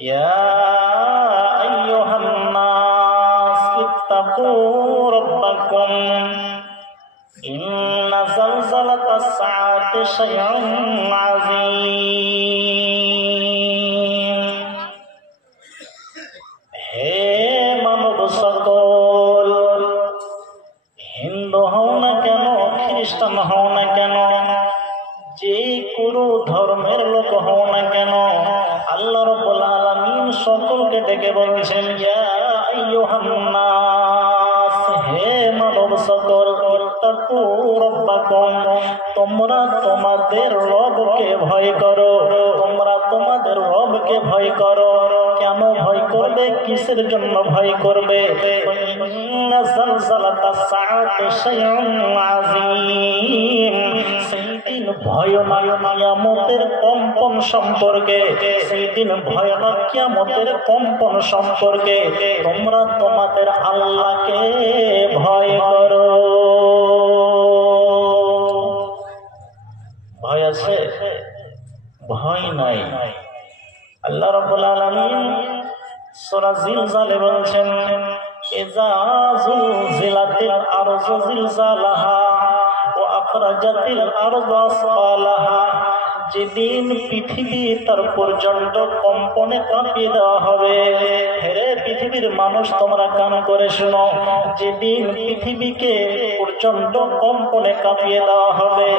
ইয়া আইয়ুহান নাস ইত্তাকু রাব্বাকুম ইন্না যালযালাতাস সাআতি শাইউন আযীম। হে মানব সকল, হিন্দু হও না কেন, খ্রিস্টান হও না কেন, যে কোনো ধর্মের লোক হও না কেন, আল্লাহ রাব্বুল আলামিন সকলকে ডেকে বলছেন ইয়া আইয়ুহান নাস, হে মানব সকল, ইত্তাকু রাব্বাকুম, তোমরা তোমাদের রবকে ভয় করো, তোমরা তোমাদের রবকে ভয় করো। কেন ভয় করবে? কিসের জন্য ভয় করবে? ইন্না যালযালাতাস সাআতি শাইউন আযীম, সেইদিন ভয়ানক কিয়ামতের কম্পন সম্পর্কে, সেইদিন ভয়ানক কিয়ামতের কম্পন সম্পর্কে তোমরা তোমাদের আল্লাহকে ভয় করো। ভয় আছে? ভয় নাই। আল্লাহ রাব্বুল আলামিন সূরা জিলজালে বলছেন ইযা যুলজিলাতিল আরযু জিলজালাহা ওয়া আখরাজাতিল আরযু আসফালাহা, যেদিন পৃথিবী তার পর্যন্ত কম্পনে কাঁপিয়ে দেওয়া হবে। হে পৃথিবীর মানুষ, তোমরা কান করে শোনো, যেদিন পৃথিবীকে পর্যন্ত কম্পনে কাঁপিয়ে দেওয়া হবে।